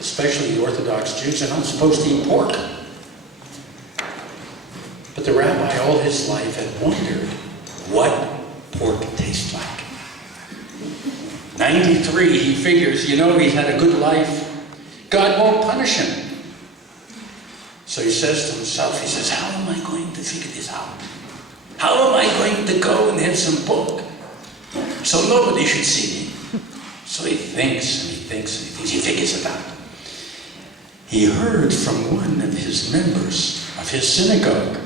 especially the Orthodox Jews, are not supposed to eat pork. But the rabbi all his life had wondered what pork tastes like. 93, he figures, he's had a good life. God won't punish him. So he says to himself, he says, how am I going to figure this out? How am I going to go and have some pork so nobody should see me? So he thinks and he thinks and he thinks, he figures it out. He heard from one of his members of his synagogue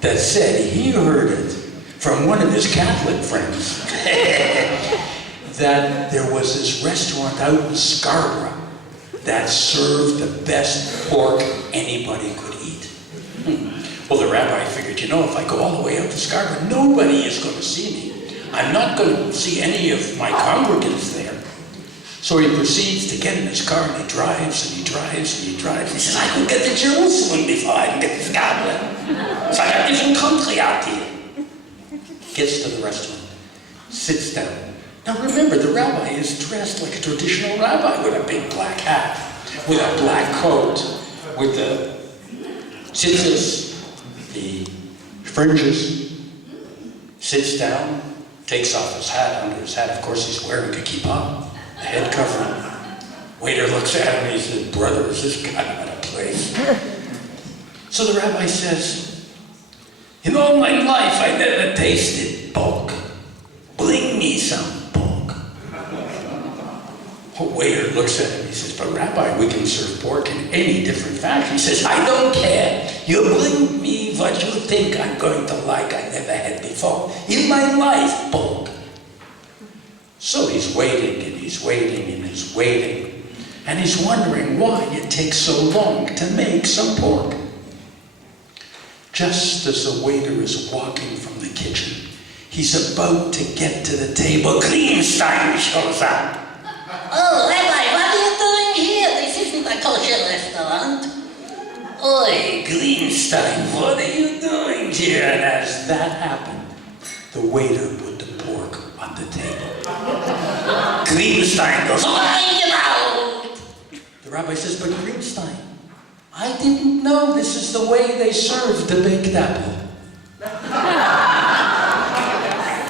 that said he heard it from one of his Catholic friends that there was this restaurant out in Scarborough that served the best pork anybody could eat. Well, the rabbi figured, if I go all the way out to Scarborough, nobody is going to see me. I'm not going to see any of my congregants there. So he proceeds to get in his car and he drives and he drives and he drives. He says, I could get to Jerusalem before I can get to Scarborough. So I got different country out here. Gets to the restaurant, sits down. Now remember, the rabbi is dressed like a traditional rabbi with a big black hat, with a black coat, with the tzitzis, the fringes. Sits down, takes off his hat. Under his hat, of course, he's wearing a kippah, a head covering. Waiter looks at him and he says, brother, is this guy out of place? So the rabbi says, in all my life, I never tasted pork. Bring me some pork. The waiter looks at him, he says, but Rabbi, we can serve pork in any different fashion. He says, I don't care. You bring me what you think I'm going to like I never had before. In my life, pork. So he's waiting and he's waiting and he's waiting. And he's wondering why it takes so long to make some pork. Just as the waiter is walking from the kitchen, he's about to get to the table, Greenstein shows up. Oh, Rabbi, what are you doing here? This isn't a kosher restaurant. Oi, Greenstein, what are you doing here? And as that happened, the waiter put the pork on the table. Greenstein goes, Bring it out! The rabbi says, but Greenstein, I didn't know this is the way they serve the baked apple.